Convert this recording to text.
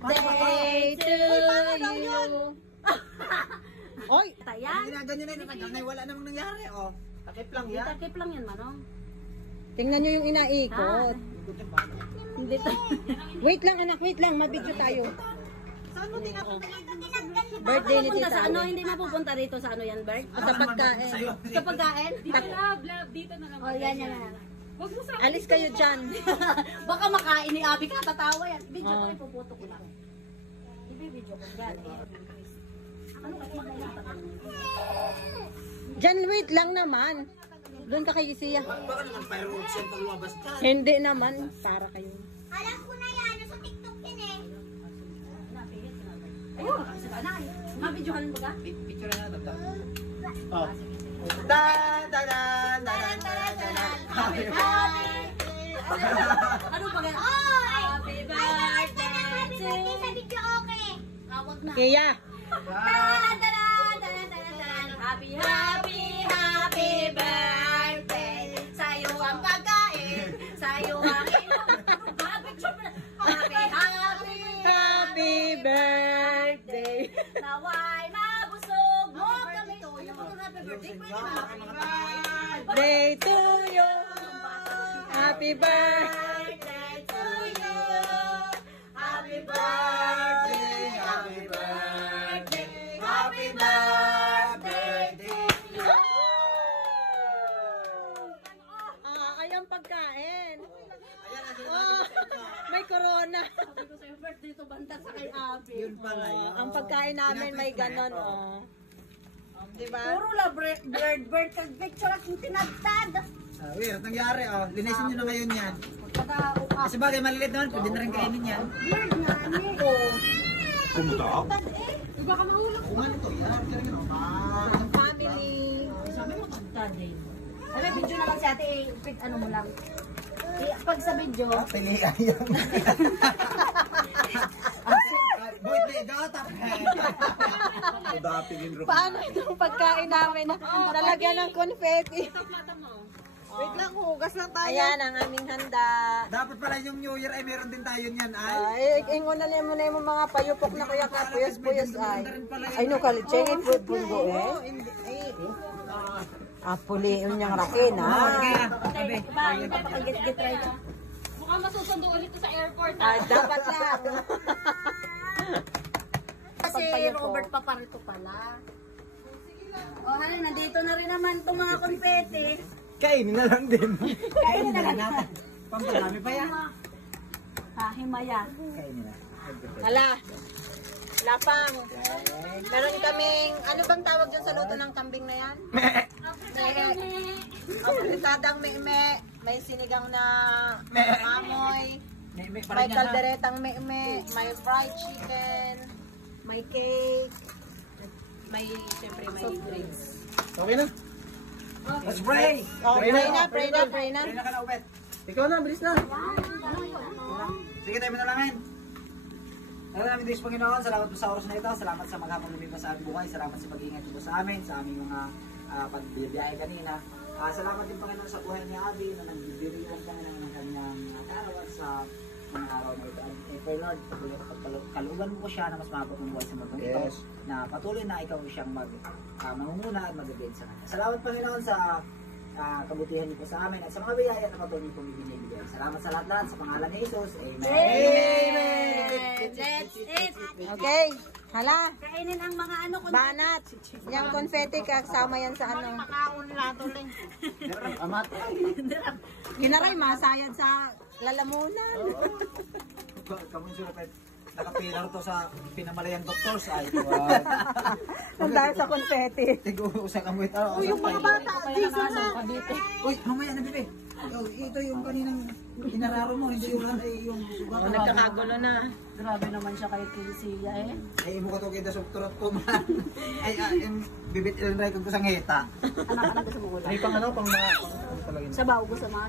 birthday to you. Oy! Tayan. Ganyan na yun. Wala namang nangyari, oh. Takip lang yan. Takip lang yan, Manong. Tingnan nyo yung inaikot. Hindi to. Wait lang anak, wait lang. Mabidyo tayo. Saan mo tinapunta? Birthday ni Pupunta Tita sa ano, Ali. hindi mapupunta rito sa ano yan, Bert? Sa pagkain. Sa pagkain? Love, dito na lang. Oh, yan. Huwag mo sa Alis kayo dyan. Baka makain ni Abby ka, tatawa yan. Video ko, ipuputo ko lang. Ibibidyo ko yan. Ano kasi Dyan, wait lang naman. Doon ka kay Isiya. Baka naman fireworks yan pag lumabas dyan. Hindi naman. Para kayo. Alam ko na yan. Nasa TikTok yan eh. Ayun, mabidyohan mo ka? Picture na natin. Oh. Dan, dan, dan, dan, dan, dan. Happy Ano ba ganyan? Happy birthday sa video okay. Awag na. Kaya. Happy birthday. Sa'yo ang pagkain. Sa'yo ang inom. Happy birthday. Naway mabusog mo kami. Yung mga happy birthday. Day to you. Happy birthday. Birthday to you. Happy birthday, happy birthday, happy birthday to you. Ay ang pagkain. Ayan, ang Oh, may corona. Sabi ko sa'yo, birthday to banda sa kay Abby. yun pala yun. Ang pagkain namin may ganon, oh. Diba? Puro la bird kag picture ang tinagtad. Weird, nangyari, oh. Linisin nyo na ngayon yan. Pagka Kasi bagay, malilit naman, pwede na rin kainin yan. bird nga ni. Kumutok? Iba ka mahulog. Kung ano to, yan. Family. Sabi mo tagtad eh. Ano, video na lang si ate, ano mo lang. Pag sa video, Pilihan yan. Buit na igatap. Paano itong pagkain namin na nalagyan ng confetti? Wait lang, hugas lang tayo. Ayan ang aming handa. Dapat pala yung New Year ay meron din tayo niyan, ay. Ay, ingon na mo na yung mga payupok na kuya ka, puyos-puyos ay. Ay, no, kalitseng ipulgo eh. Puli yung niyang rakin, ha? Sabi. papakagit-git right. Mukhang masusundo ulit to sa airport. Dapat lang. Kasi Robert Paparito pala. Oh, hali, nandito na rin naman itong mga confetti. Kainin na lang din. Kainin na lang natin. Pampalami pa yan. Himaya. Kainin na. Hala. Lapang. Meron kaming, ano bang tawag dyan sa luto ng kambing na yan? Apritadang me-me. May sinigang na amoy. May kalderetang me-me. May fried chicken. May cake. May, siyempre may drinks. Okay na. Let's pray. Oh, pray na. Pray na ka na, Ubet. Ikaw na, bilis na. Sige tayo manalangin. Salamat namin Diyos Panginoon, salamat po sa oras na ito, salamat sa maghapong lumipas sa aming buhay, salamat sa pag-iingat po sa amin, sa aming mga pagbibiyahe kanina. Salamat din Panginoon sa buhay ni Abby na nagbibirihan kami ng kanyang kaarawan sa mga araw na ito. Pray Lord, kaluban mo po siya na mas mabot ng buhay sa mundong ito, na patuloy na ikaw siyang mangunguna at mag-guide sa kanya. Salamat Panginoon sa kabutihan niyo po sa amin at sa mga biyaya na patuloy niyo po binibigay. Salamat sa lahat-lahat sa pangalan ni Jesus. Amen. Amen. That's it. Okay. Hala. Kainin ang mga ano. Banat. Yung confetti kasama yan sa ano. Amat. Ginaray masayad sa lalamunan. Kamu surat nakapilar to sa pinamalayang doctors ay. Ang dahil sa confetti. Tigo-usang amoy ito. Yung mga bata, Jesus na. Uy, mamaya na bibi. Ito yung kaninang inararo mo, hindi yung yung sugat. Nagkakagulo na. Grabe naman siya kay Kilisia eh. Ay, imo ka to kita sa turot ko man. Ay, yung bibit ilan rin ko sa ngeta. Anak-anak gusto mo ko. May pang ano, pang mga... Sa bago gusto mga